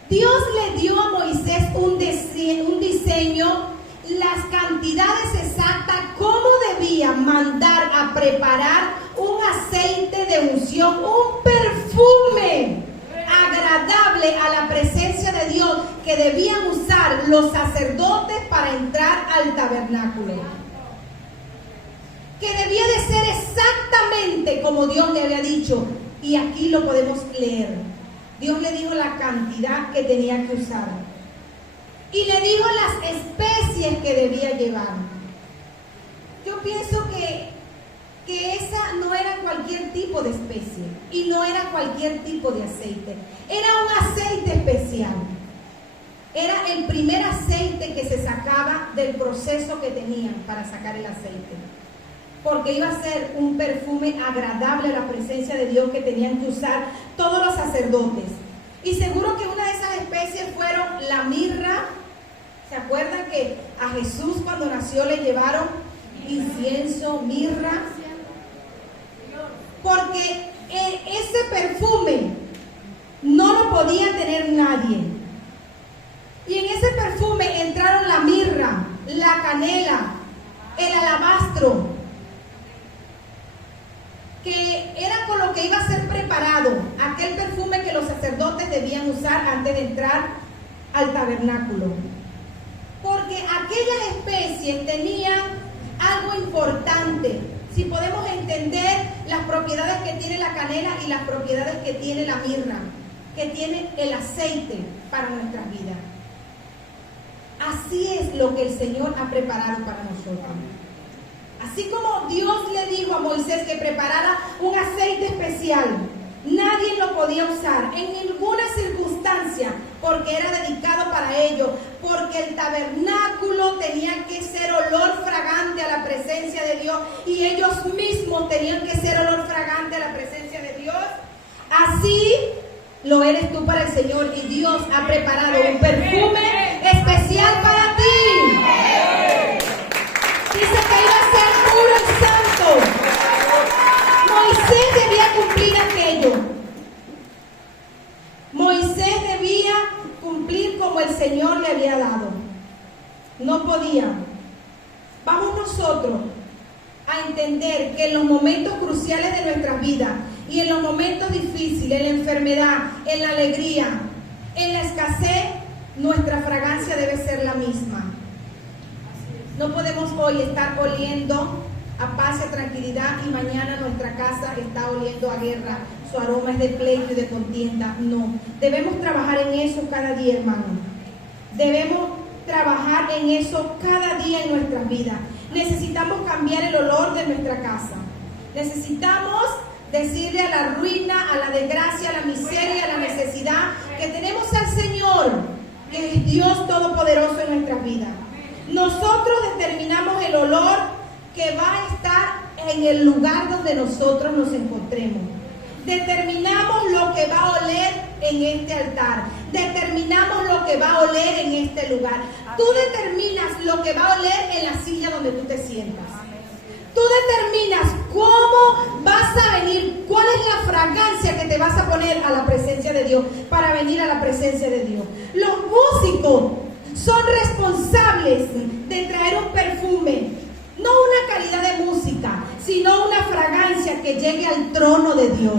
Dios le dio a Moisés un diseño, las cantidades exactas, cómo debía mandar a preparar un aceite de unción, un perfume agradable a la presencia de Dios que debían usar los sacerdotes para entrar al tabernáculo, que debía de ser exactamente como Dios le había dicho. Y aquí lo podemos leer. Dios le dijo la cantidad que tenía que usar y le dijo las especies que debía llevar. Yo pienso que esa no era cualquier tipo de especie y no era cualquier tipo de aceite. Era un aceite especial. Era el primer aceite que se sacaba del proceso que tenían para sacar el aceite. porque iba a ser un perfume agradable a la presencia de Dios que tenían que usar todos los sacerdotes. Y seguro que una de esas especies fueron la mirra. ¿Se acuerdan que a Jesús cuando nació le llevaron incienso, mirra? Porque ese perfume no lo podía tener nadie. Y en ese perfume entraron la mirra, la canela, el alabastro, que era con lo que iba a ser preparado aquel perfume que los sacerdotes debían usar antes de entrar al tabernáculo. Porque aquellas especies tenían algo importante. Si podemos entender las propiedades que tiene la canela y las propiedades que tiene la mirra, que tiene el aceite para nuestras vidas. Así es lo que el Señor ha preparado para nosotros. Así como Dios le dijo a Moisés que preparara un aceite especial, nadie lo podía usar en ninguna circunstancia porque era dedicado para ello, porque el tabernáculo tenía que ser olor fragante a la presencia de Dios y ellos mismos tenían que ser olor fragante a la presencia de Dios. Así lo eres tú para el Señor y Dios ha preparado un perfume especial para ti. Dice que iba a ser puro y santo. Moisés debía cumplir aquello. Moisés debía cumplir como el Señor le había dado. No podía. Vamos nosotros a entender que en los momentos cruciales de nuestras vidas y en los momentos difíciles, en la enfermedad, en la alegría, en la escasez, nuestra fragancia debe ser la misma. No podemos hoy estar oliendo a paz y a tranquilidad y mañana nuestra casa está oliendo a guerra, su aroma es de pleito y de contienda. No, debemos trabajar en eso cada día, hermano. Debemos trabajar en eso cada día en nuestras vidas. Necesitamos cambiar el olor de nuestra casa. Necesitamos decirle a la ruina, a la desgracia, a la miseria, a la necesidad que tenemos al Señor, que es Dios Todopoderoso en nuestras vidas. Nosotros determinamos el olor que va a estar en el lugar donde nosotros nos encontremos. Determinamos lo que va a oler en este altar. Determinamos lo que va a oler en este lugar. Tú determinas lo que va a oler en la silla donde tú te sientas. Tú determinas cómo vas a venir, cuál es la fragancia que te vas a poner a la presencia de Dios para venir a la presencia de Dios. Los músicos son responsables de traer un perfume, no una calidad de música, sino una fragancia que llegue al trono de Dios.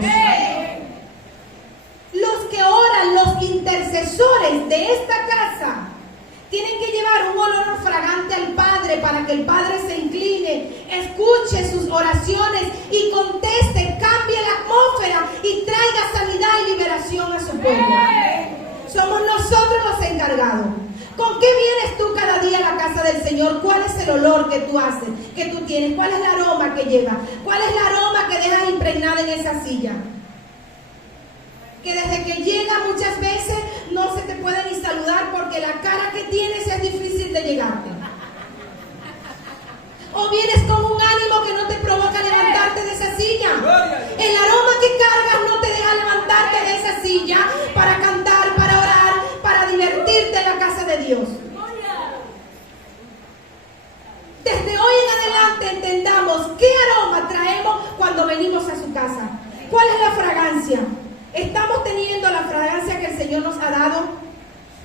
Los que oran, los intercesores de esta casa, tienen que llevar un olor fragante al Padre para que el Padre se incline, escuche sus oraciones y conteste, cambie la atmósfera y traiga sanidad y liberación a su pueblo. Somos nosotros los encargados. ¿Con qué vienes tú cada día a la casa del Señor? ¿Cuál es el olor que tú haces, que tú tienes? ¿Cuál es el aroma que llevas? ¿Cuál es el aroma que dejas impregnada en esa silla? Que desde que llega muchas veces no se te puede ni saludar porque la cara que tienes es difícil de llegarte. O vienes con un ánimo que no te provoca levantarte de esa silla. El aroma que cargas no te deja levantarte de esa silla para cantar, para orar, para divertirte en la casa de Dios. Desde hoy en adelante entendamos qué aroma traemos cuando venimos a su casa. ¿Cuál es la fragancia? ¿Estamos teniendo la fragancia que el Señor nos ha dado?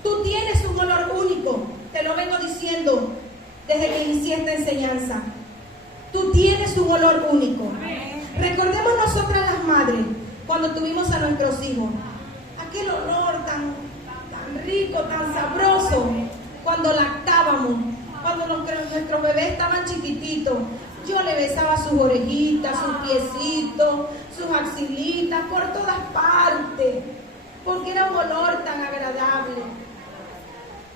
Tú tienes un olor único. Te lo vengo diciendo desde que inicié esta enseñanza. Tú tienes un olor único. Recordemos nosotras las madres cuando tuvimos a nuestros hijos. Aquel olor tan rico, tan sabroso. Cuando lactábamos, cuando nuestros bebés estaban chiquititos. Yo le besaba sus orejitas, sus piecitos, sus axilitas, por todas partes, porque era un olor tan agradable.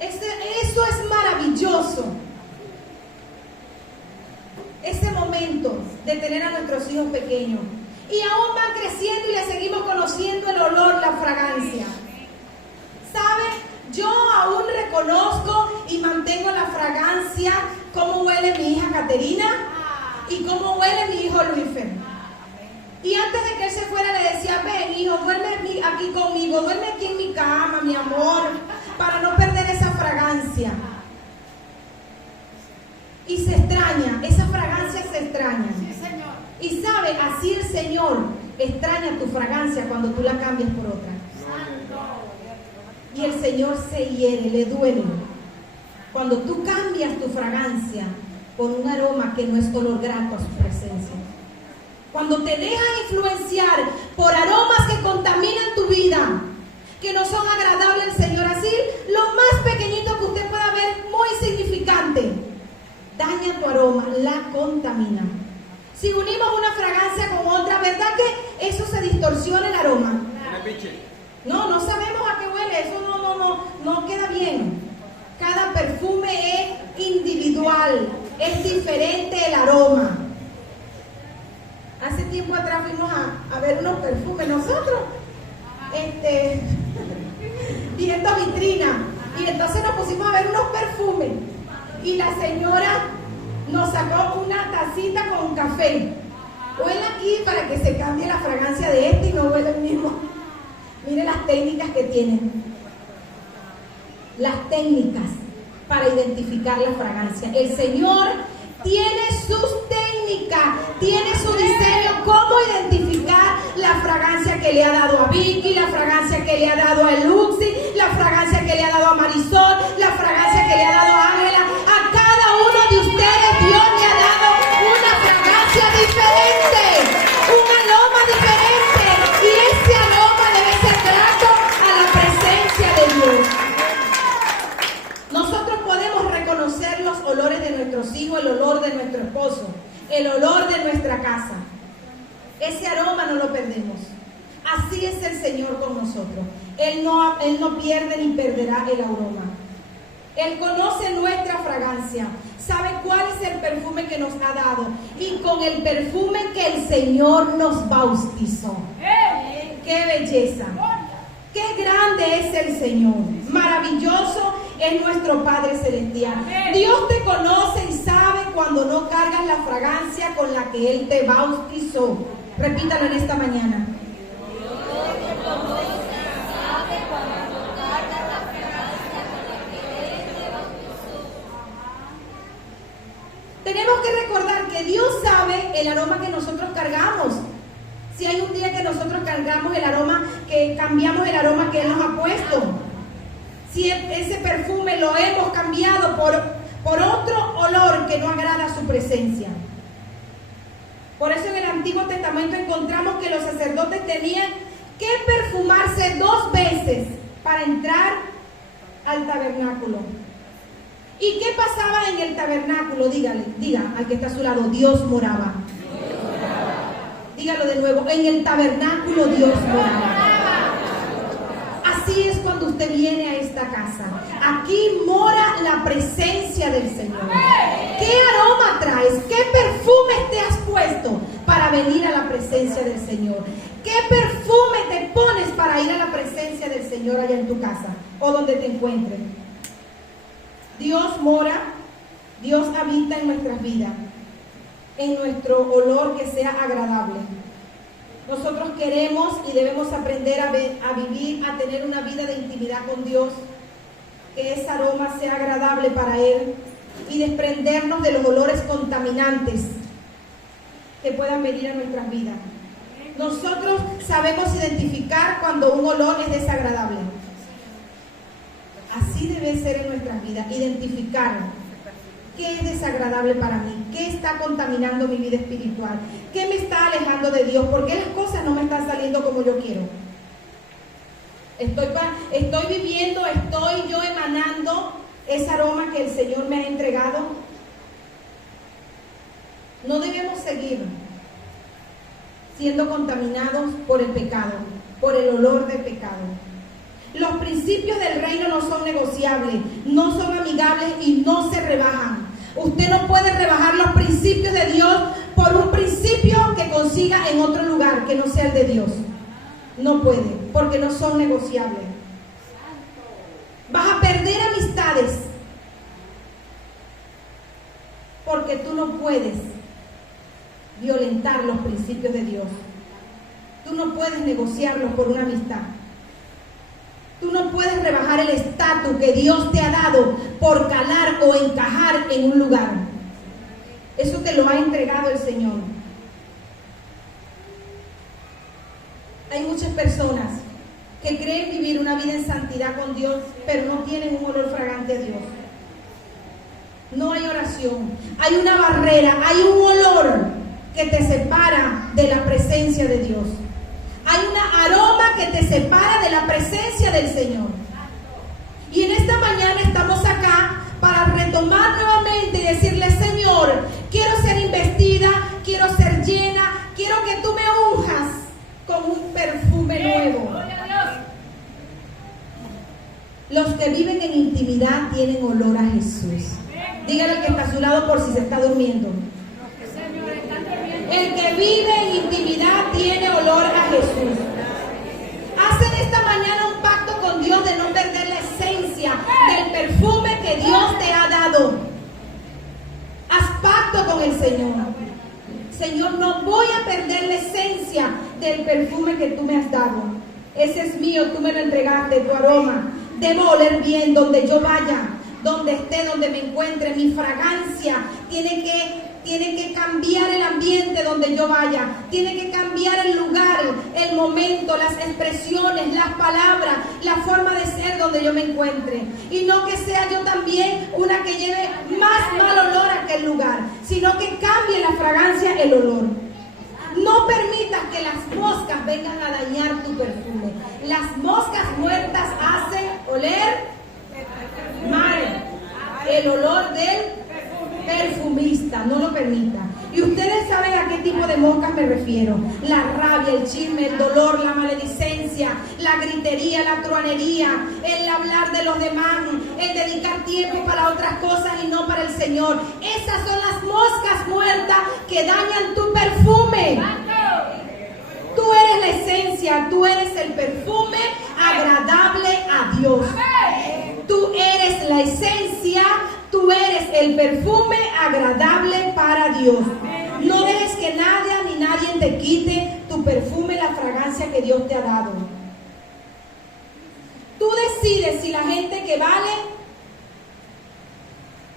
Eso es maravilloso. Ese momento de tener a nuestros hijos pequeños. Y aún van creciendo y le seguimos conociendo el olor, la fragancia. ¿Sabe? Yo aún reconozco y mantengo la fragancia, cómo huele mi hija Caterina. ¿Y cómo huele mi hijo Luífer? Y antes de que él se fuera le decía, ven hijo, duerme aquí conmigo, duerme aquí en mi cama, mi amor, para no perder esa fragancia. Y se extraña, esa fragancia se extraña. Sí, Señor. Y sabe, así el Señor extraña tu fragancia cuando tú la cambias por otra. Y el Señor se hiere, le duele. Cuando tú cambias tu fragancia por un aroma que no es olor grato a su presencia. Cuando te dejas influenciar por aromas que contaminan tu vida, que no son agradables al Señor, así lo más pequeñito que usted pueda ver, muy significante, daña tu aroma, la contamina. Si unimos una fragancia con otra, ¿verdad que eso se distorsiona el aroma? No sabemos a qué huele, eso no queda bien. Cada perfume es individual, es diferente el aroma. Hace tiempo atrás fuimos a ver unos perfumes nosotros, viendo vitrina, y entonces nos pusimos a ver unos perfumes y la señora nos sacó una tacita con café. Huele aquí para que se cambie la fragancia de este y no huele el mismo. Miren las técnicas que tienen. Las técnicas para identificar la fragancia. El Señor tiene sus técnicas, tiene su diseño, cómo identificar la fragancia que le ha dado a Vicky, la fragancia que le ha dado a Luxi, la fragancia que le ha dado a Marisol, la fragancia que le ha dado a Ángela. A cada uno de ustedes Dios le ha dado una fragancia diferente, un aroma diferente, y ese aroma debe ser grato a la presencia de Dios. Nosotros podemos reconocer los olores de nuestros hijos, el olor de nuestro esposo, el olor de nuestra casa. Ese aroma no lo perdemos. Así es el Señor con nosotros. Él no pierde ni perderá el aroma. Él conoce nuestra fragancia, sabe cuál es el perfume que nos ha dado, y con el perfume que el Señor nos bautizó. ¡Qué belleza! ¡Qué grande es el Señor! Maravilloso es nuestro Padre Celestial. Dios te conoce y sabe cuando no cargas la fragancia con la que Él te bautizó. Repítalo en esta mañana. Tenemos que recordar que Dios sabe el aroma que nosotros cargamos. Si hay un día que nosotros cargamos el aroma, que cambiamos el aroma que Él nos ha puesto. Si ese perfume lo hemos cambiado por otro olor que no agrada a su presencia. Por eso en el Antiguo Testamento encontramos que los sacerdotes tenían que perfumarse 2 veces para entrar al tabernáculo. ¿Y qué pasaba en el tabernáculo? Diga al que está a su lado, Dios moraba. Dígalo de nuevo, en el tabernáculo Dios moraba. Así es cuando usted viene a esta casa. Aquí mora la presencia del Señor. ¿Qué aroma traes? ¿Qué perfume te has puesto para venir a la presencia del Señor? ¿Qué perfume te pones para ir a la presencia del Señor allá en tu casa o donde te encuentres? Dios mora, Dios habita en nuestras vidas, en nuestro olor que sea agradable. Nosotros queremos y debemos aprender a vivir, a tener una vida de intimidad con Dios, que ese aroma sea agradable para Él y desprendernos de los olores contaminantes que puedan venir a nuestras vidas. Nosotros sabemos identificar cuando un olor es desagradable. Así debe ser en nuestras vidas, identificar qué es desagradable para mí, qué está contaminando mi vida espiritual, qué me está alejando de Dios, por qué las cosas no me están saliendo como yo quiero. Estoy viviendo, estoy yo emanando ese aroma que el Señor me ha entregado. No debemos seguir siendo contaminados por el pecado, por el olor del pecado. Los principios del reino no son negociables, no son amigables y no se rebajan. Usted no puede rebajar los principios de Dios por un principio que consiga en otro lugar que no sea el de Dios. No puede, porque no son negociables. Vas a perder amistades porque tú no puedes violentar los principios de Dios. Tú no puedes negociarlos por una amistad. Tú no puedes rebajar el estatus que Dios te ha dado por calar o encajar en un lugar. Eso te lo ha entregado el Señor. Hay muchas personas que creen vivir una vida en santidad con Dios, pero no tienen un olor fragante a Dios. No hay oración, hay una barrera, hay un olor que te separa de la presencia de Dios. Hay una aroma que te separa de la presencia del Señor. Y en esta mañana estamos acá para retomar nuevamente y decirle: Señor, quiero ser investida, quiero ser llena, quiero que tú me unjas con un perfume nuevo. Los que viven en intimidad tienen olor a Jesús. Dígale al que está a su lado por si se está durmiendo. El que vive en intimidad tiene olor a Jesús. Hacen esta mañana un pacto con Dios de no perder la esencia del perfume que Dios te ha dado. Haz pacto con el Señor. Señor, no voy a perder la esencia del perfume que tú me has dado. Ese es mío, tú me lo entregaste, tu aroma. Debo oler bien donde yo vaya, donde esté, donde me encuentre. Mi fragancia tiene que cambiar el ambiente donde yo vaya. Tiene que cambiar el lugar, el momento, las expresiones, las palabras, la forma de ser donde yo me encuentre. Y no que sea yo también una que lleve más mal olor a aquel lugar, sino que cambie la fragancia, el olor. No permitas que las moscas vengan a dañar tu perfume. Las moscas muertas hacen oler mal. El olor del perfumista, no lo permita. Y ustedes saben a qué tipo de moscas me refiero: la rabia, el chisme, el dolor, la maledicencia, la gritería, la truanería, el hablar de los demás, el dedicar tiempo para otras cosas y no para el Señor. Esas son las moscas muertas que dañan tu perfume. Tú eres la esencia, tú eres el perfume agradable a Dios. Tú eres la esencia, tú eres el perfume agradable para Dios. No dejes que nadie te quite tu perfume, la fragancia que Dios te ha dado. Tú decides si la gente que vale,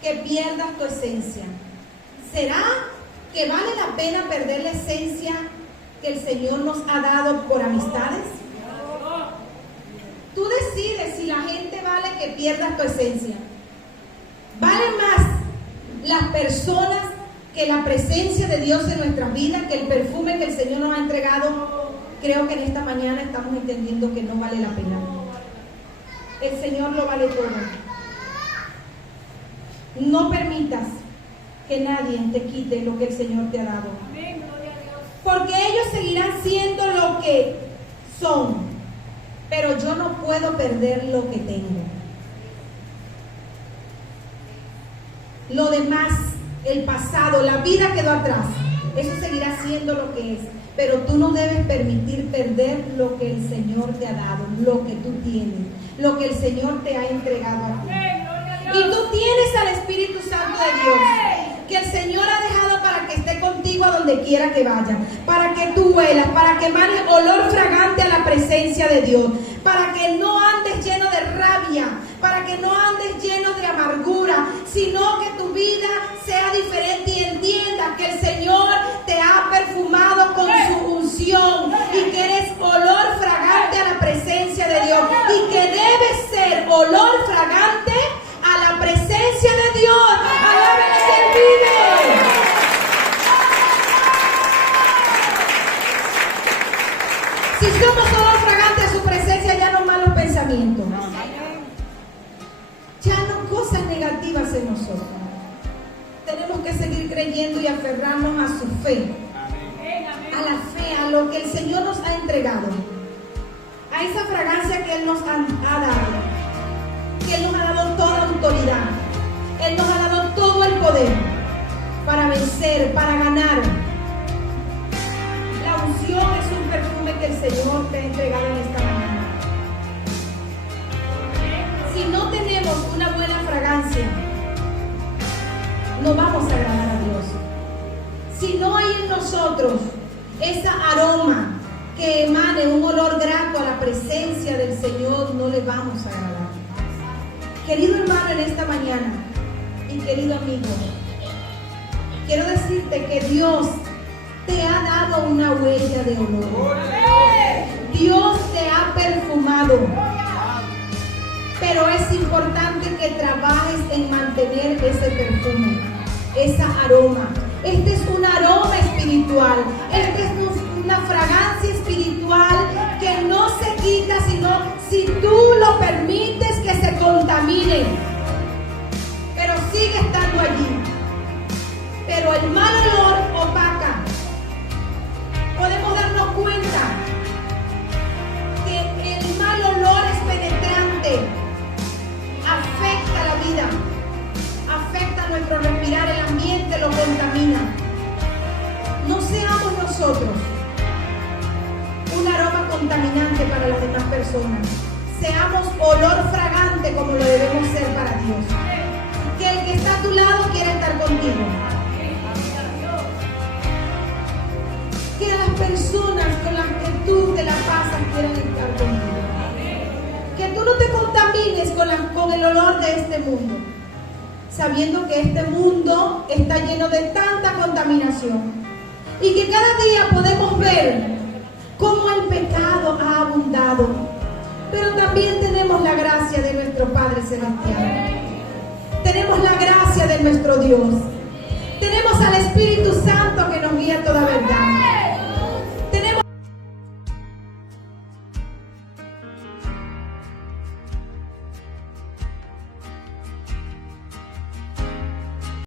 que pierdas tu esencia. ¿Será que vale la pena perder la esencia que el Señor nos ha dado por amistades? Tú decides si la gente vale que pierdas tu esencia. Vale más las personas que la presencia de Dios en nuestras vidas, que el perfume que el Señor nos ha entregado. Creo que en esta mañana estamos entendiendo que no vale la pena. El Señor lo vale todo. No permitas que nadie te quite lo que el Señor te ha dado. Porque ellos seguirán siendo lo que son, pero yo no puedo perder lo que tengo. Lo demás, el pasado, la vida quedó atrás. Eso seguirá siendo lo que es. Pero tú no debes permitir perder lo que el Señor te ha dado, lo que tú tienes, lo que el Señor te ha entregado a ti. Y tú tienes al Espíritu Santo de Dios, que el Señor ha dejado para que esté contigo a donde quiera que vaya, para que tú huelas, para que emane olor fragante a la presencia de Dios, para que no andes lleno de rabia, para que no andes lleno de amargura, sino que tu vida sea diferente y entiendas que el Señor te ha perfumado con su unción y que eres olor fragante a la presencia de Dios y que debes ser olor fragante a la presencia de Dios. ¡Alábale que Él vive! Si somos olor fragante a su presencia, ya no malos pensamientos, ya no cosas negativas en nosotros. Tenemos que seguir creyendo y aferrarnos a su fe, a la fe, a lo que el Señor nos ha entregado, a esa fragancia que Él nos ha dado. Que Él nos ha dado toda autoridad, Él nos ha dado todo el poder para vencer, para ganar. La unción es un perfume que el Señor te ha entregado en esta mañana. Si no tenemos una buena fragancia, no vamos a agradar a Dios. Si no hay en nosotros nosotros esa aroma que emane un olor grato a la presencia del Señor, no le vamos a agradar. Querido hermano, en esta mañana y querido amigo, quiero decirte que Dios te ha dado una huella de olor. Dios te ha perfumado. Pero es importante que trabajes en mantener ese perfume, esa aroma. Este es un aroma espiritual. Este es una fragancia espiritual que no se quita, sino si tú lo permites que se contamine. Pero sigue estando allí. Pero el mal olor opaca. Podemos darnos cuenta que el mal olor es penetrante, afecta la vida, afecta nuestro respirar, el ambiente lo contamina. No seamos nosotros un aroma contaminante para las demás personas. Seamos olor fragante como lo debemos ser para Dios. Que el que está a tu lado quiera estar contigo. Que las personas con las que tú te la pasas quieran estar contigo. Que tú no te contamines con el olor de este mundo, sabiendo que este mundo está lleno de tanta contaminación y que cada día podemos ver cómo el pecado ha abundado, pero también tenemos la gracia de nuestro Padre Celestial, tenemos la gracia de nuestro Dios, tenemos al Espíritu